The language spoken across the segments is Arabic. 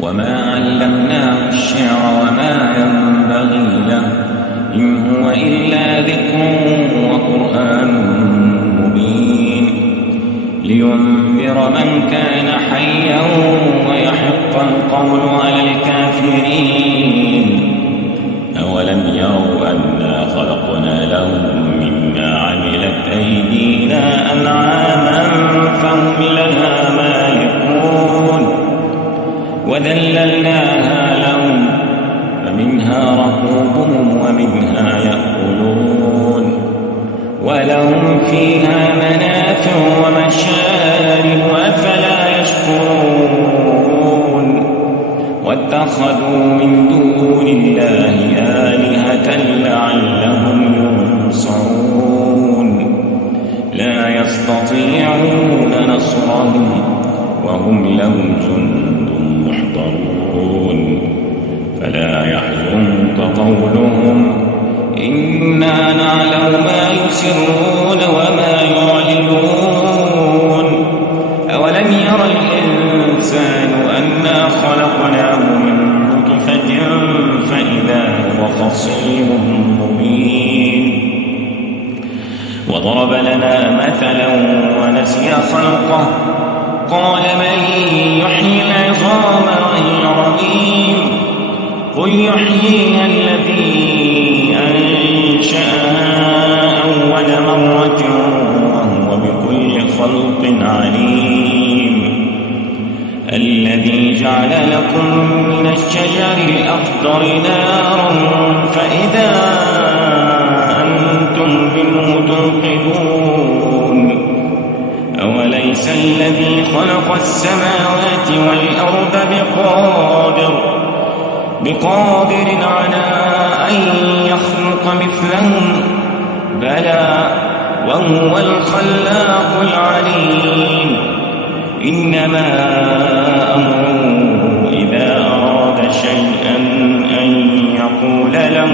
وما علمناه الشعر وما ينبغي له إن هو إلا ذكر وقرآن مبين لينذر من كان حيا ويحق القول على الكافرين أولم يروا أنا خلقنا لهم مما عملت أيدينا أنعاما فهم لها مالكون وذللناها لهم فمنها ركوبهم ومنها يأكلون ولهم فيها منافع ومشارب أفلا يشكرون واتخذوا من دون الله آلهة لعلهم ينصرون لا يستطيعون نصرهم وهم لهم جند محضرون فلا يحزنك قولهم إنا نعلم ما يسرون وما يعلنون أولم ير الإنسان أنا خلقناه من نطفة فإذا هو خصيم مبين وضرب لنا مثلا ونسي خلقه قال من يحيي العظام وهي رميم قل يحييها الذي أنشأها أول مرة وهو بكل خلق عليم الذي جعل لكم من الشجر الأخضر نارا فإذا أنتم منه توقدون أوليس الذي خلق السماوات والأرض بقادر على أن يخلق مثلهم بلى وهو الخلاق العليم إنما أمره إذا أراد شيئا أن يقول له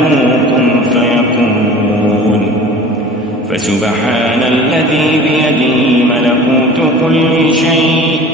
كن فيكون فسبحان الذي بيده ملكوت كل شيء